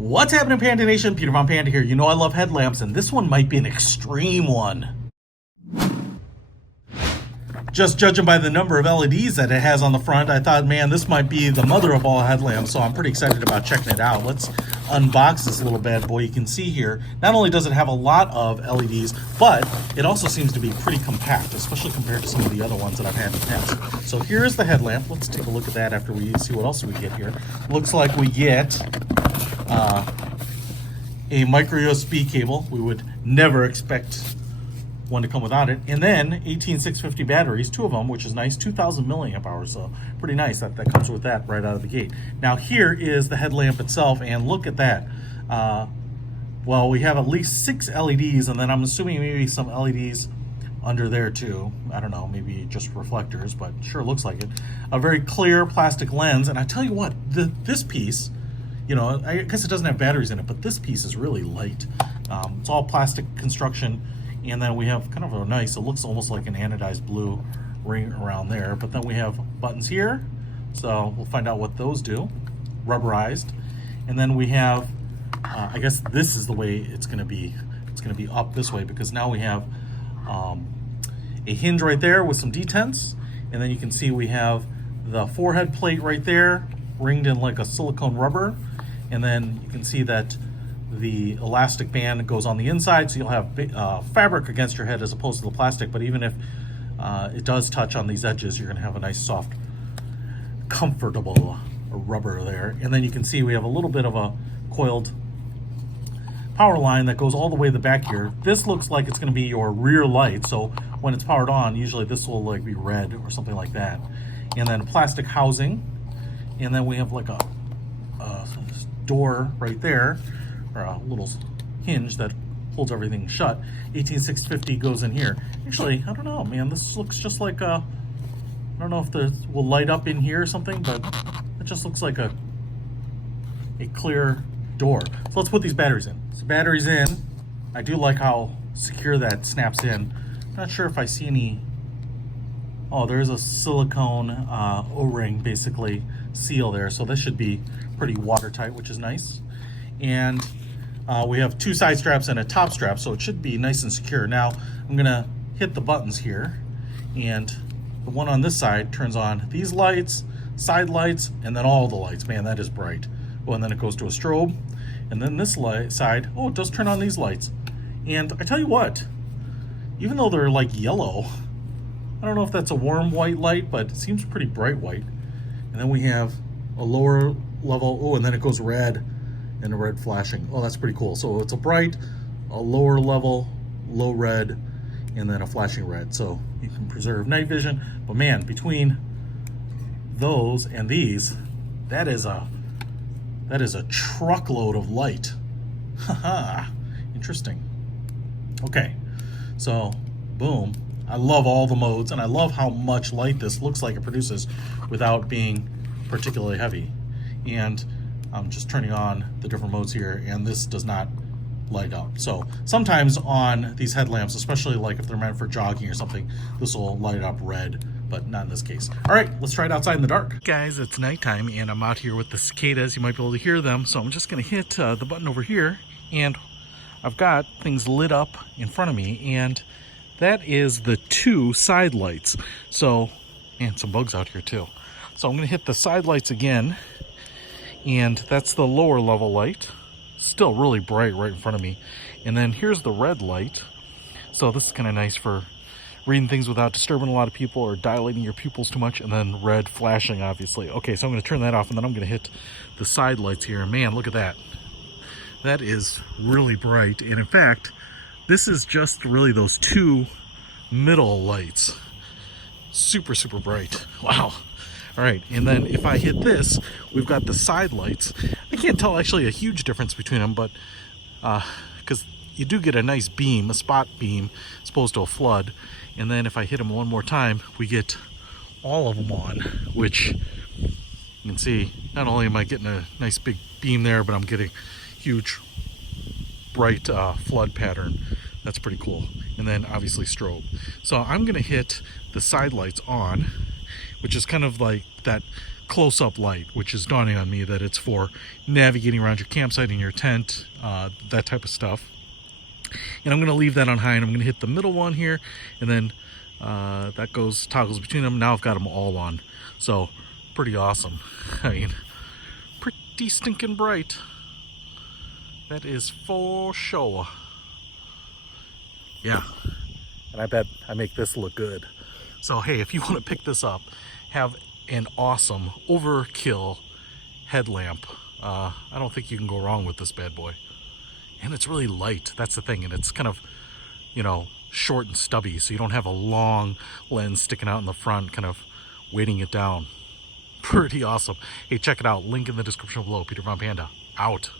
What's happening, Panda Nation? Peter Von Panda here. You know I love headlamps, and this one might be an extreme one. Just judging by the number of LEDs that it has on the front, I thought, man, this might be the mother of all headlamps, so I'm pretty excited about checking it out. Let's unbox this little bad boy. You can see here, not only does it have a lot of LEDs, but it also seems to be pretty compact, especially compared to some of the other ones that I've had in the past. So here's the headlamp. Let's take a look at that after we see what else we get here. Looks like we get a micro USB cable. We would never expect one to come without it, and then 18650 batteries, two of them, which is nice, 2000 milliamp hours, so pretty nice that comes with that right out of the gate. Now here is the headlamp itself, and look at that. Well, we have at least 6 LEDs, and then I'm assuming maybe some LEDs under there too. I don't know, maybe just reflectors, but sure looks like it. A very clear plastic lens, and I tell you what, this piece, you know, I guess it doesn't have batteries in it, but this piece is really light. It's all plastic construction. And then we have kind of a nice, it looks almost like an anodized blue ring around there. But then we have buttons here. So we'll find out what those do. Rubberized. And then we have, I guess this is the way it's going to be. It's going to be up this way because now we have a hinge right there with some detents. And then you can see we have the forehead plate right there, ringed in like a silicone rubber. And then you can see that the elastic band goes on the inside, so you'll have fabric against your head as opposed to the plastic. But even if it does touch on these edges, you're going to have a nice, soft, comfortable rubber there. And then you can see we have a little bit of a coiled power line that goes all the way to the back here. This looks like it's going to be your rear light, so when it's powered on, usually this will like be red or something like that. And then plastic housing, and then we have like a door right there, or a little hinge that holds everything shut. 18650 goes in here. Actually, I don't know, man. This looks just like a, I don't know if this will light up in here or something, but it just looks like a clear door. So let's put these batteries in. So batteries in. I do like how secure that snaps in. Not sure if I see any. Oh, there's a silicone O-ring, basically, seal there. So this should be pretty watertight, which is nice. And we have 2 side straps and a top strap, so it should be nice and secure. Now, I'm gonna hit the buttons here, and the one on this side turns on these lights, side lights, and then all the lights. Man, that is bright. Oh, and then it goes to a strobe. And then this light side, oh, it does turn on these lights. And I tell you what, even though they're like yellow, I don't know if that's a warm white light, but it seems pretty bright white. And then we have a lower level, oh, and then it goes red, and a red flashing. Oh, that's pretty cool. So it's a bright, a lower level, low red, and then a flashing red. So you can preserve night vision. But man, between those and these, that is a truckload of light. Haha, interesting. Okay, so boom. I love all the modes, and I love how much light this looks like it produces without being particularly heavy. And I'm just turning on the different modes here, and this does not light up. So sometimes on these headlamps, especially like if they're meant for jogging or something, this will light up red, but not in this case. All right, let's try it outside in the dark. Guys, it's nighttime, and I'm out here with the cicadas. You might be able to hear them, so I'm just gonna hit the button over here, and I've got things lit up in front of me, and that is the 2 side lights. So, man, some bugs out here too. So I'm gonna hit the side lights again, and that's the lower level light, still really bright right in front of me. And then here's the red light. So this is kind of nice for reading things without disturbing a lot of people or dilating your pupils too much. And then red flashing, obviously. Okay, so I'm going to turn that off, and then I'm going to hit the side lights here. Man, look at that. That is really bright. And in fact, this is just really those 2 middle lights. Super, super bright. Wow. All right, and then if I hit this, we've got the side lights. I can't tell actually a huge difference between them, but because you do get a nice beam, a spot beam, as opposed to a flood. And then if I hit them one more time, we get all of them on, which you can see, not only am I getting a nice big beam there, but I'm getting huge, bright flood pattern. That's pretty cool. And then obviously strobe. So I'm gonna hit the side lights on, which is kind of like that close-up light, which is dawning on me that it's for navigating around your campsite and your tent, that type of stuff. And I'm going to leave that on high, and I'm going to hit the middle one here, and then that toggles between them. Now I've got them all on. So pretty awesome. I mean, pretty stinking bright. That is for sure. Yeah. And I bet I make this look good. So hey, if you want to pick this up, have an awesome overkill headlamp. I don't think you can go wrong with this bad boy. And it's really light, that's the thing, and it's kind of, you know, short and stubby, so you don't have a long lens sticking out in the front, kind of weighting it down. Pretty awesome. Hey, check it out, link in the description below. Peter Von Panda, out.